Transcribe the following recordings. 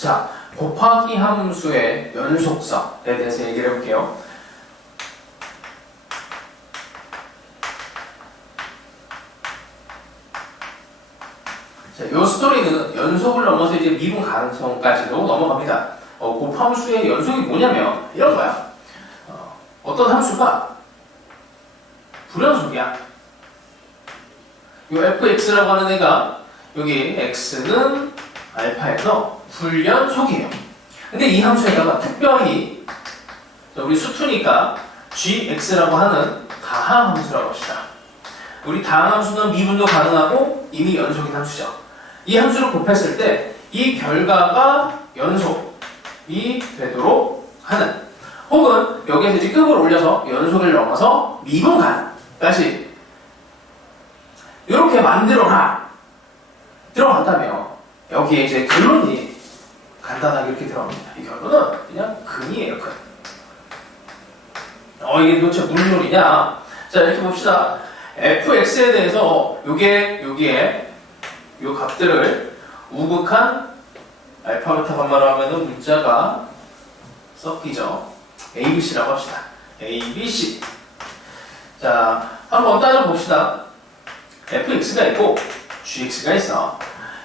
자, 곱하기 함수의 연속성에 대해서 얘기를 해볼게요. 자, 이 스토리는 연속을 넘어서 이제 미분 가능성까지도 넘어갑니다. 어, 곱함수의 연속이 뭐냐면 이런 거야. 어, 어떤 함수가 불연속이야. 이 fx라고 하는 애가 여기 x는 알파에서 불연 속이에요. 근데 이 함수에다가 특별히 자, 우리 수투니까 gx라고 하는 다항 함수라고 합시다. 우리 다항 함수는 미분도 가능하고 이미 연속인 함수죠. 이 함수를 곱했을 때 이 결과가 연속이 되도록 하는 혹은 여기에서 이제 급을 올려서 연속을 넘어서 미분 가능까지 이렇게 만들어라 들어간다면 여기에 이제 결론이 간단하게 이렇게 들어갑니다. 이 결론은 그냥 근이에요, 근. 어, 이게 도대체 무슨 소리냐? 자, 이렇게 봅시다. fx에 대해서 요게, 여기에 요 값들을 우극한 알파, 베타, 감마로 하면은 문자가 섞이죠. ABC라고 합시다. ABC. 자, 한번 따져봅시다. fx가 있고 gx가 있어.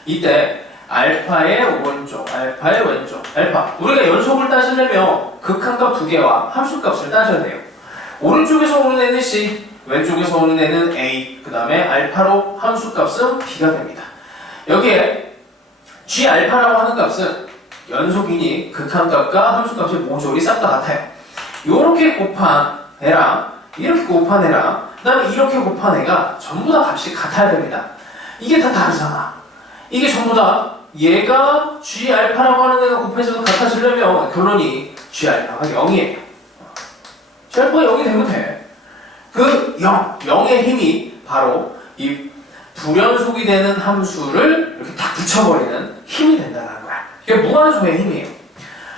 이때 알파의 오른쪽, 알파의 왼쪽, 알파. 우리가 연속을 따지려면 극한값 두 개와 함수값을 따져야 돼요. 오른쪽에서 오는 애는 c, 왼쪽에서 오는 애는 a. 그 다음에 알파로 함수값은 b가 됩니다. 여기에 g 알파라고 하는 값은 연속이니 극한값과 함수값의 모조리 싹 다 같아요. 이렇게 곱한 애랑 이렇게 곱한 애랑 그 다음에 이렇게 곱한 애가 전부 다 값이 같아야 됩니다. 이게 다 다르잖아. 이게 전부 다 얘가 g 알파라고 하는 애가 곱해져도 같아지려면 결론이 g 알파가 0이에요. g 알파가 0이 되면 돼. 그 0, 0의 힘이 바로 이 불연속이 되는 함수를 이렇게 딱 붙여버리는 힘이 된다는 거야. 이게 무한소의 힘이에요.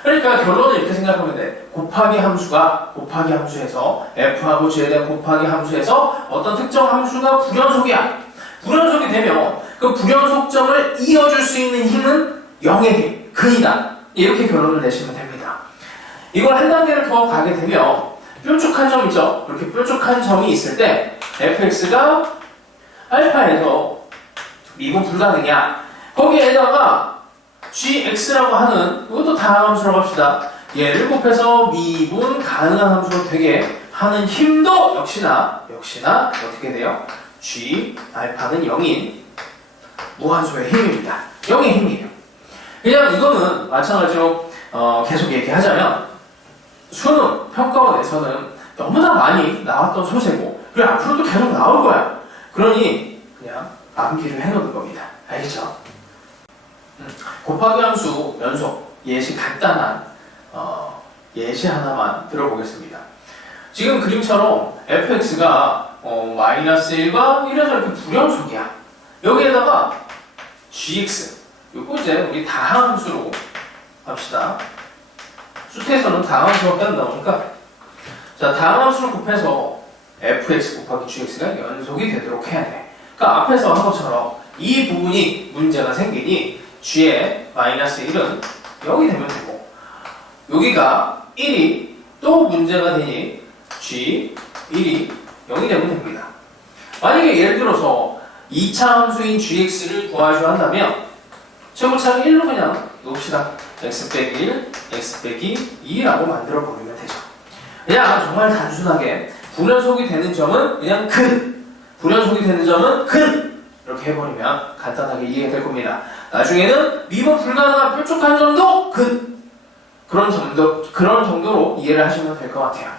그러니까 결론은 이렇게 생각하면 돼. 곱하기 함수가 곱하기 함수에서 f하고 g에 대한 곱하기 함수에서 어떤 특정 함수가 불연속이야. 불연속이 되면 그 불연속점을 이어줄 수 있는 힘은 0의 힘, 근이다. 이렇게 결론을 내시면 됩니다. 이걸 한 단계를 더 가게 되면 뾰족한 점 있죠? 이렇게 뾰족한 점이 있을 때 fx가 알파에서 미분 불가능이야. 거기에다가 gx라고 하는 이것도 다함수라고 합시다. 얘를 곱해서 미분 가능한 함수로 되게 하는 힘도 역시나 역시나 어떻게 돼요? g 알파는 0인 무한수의 힘입니다. 0의 힘이에요. 그냥 이거는 마찬가지로 어, 계속 얘기하자면 수능 평가원에서는 너무나 많이 나왔던 소재고 그리고 앞으로도 계속 나올 거야. 그러니 그냥 암기를 해놓는 겁니다. 알겠죠? 음, 곱하기 함수 연속 예시 간단한 어, 예시 하나만 들어보겠습니다. 지금 그림처럼 fx가 어, 마이너스 1과 1에서 이렇게 불연속이야. 여기에다가 gx 요거 이제 우리 다함수로 합시다. 수태에서는 다함수밖에 안 나오니까 자 다함수를 곱해서 fx 곱하기 gx가 연속이 되도록 해야 돼. 그러니까 앞에서 한 것처럼 이 부분이 문제가 생기니 g의 마이너스 1은 0이 되면 되고 여기가 1이 또 문제가 되니 g 1이 0이 되면 됩니다. 만약에 예를 들어서 2차 함수인 gx를 구하셔야 한다면 최고차를 1로 그냥 놓읍시다. x 빼기 1, x 빼기 2라고 만들어 버리면 되죠. 그냥 정말 단순하게 불연속이 되는 점은 그냥 근, 불연속이 되는 점은 근 이렇게 해버리면 간단하게 이해가 될 겁니다. 나중에는 미분 불가능한 뾰족한 점도 근 그런 정도 그런 정도로 이해를 하시면 될 것 같아요.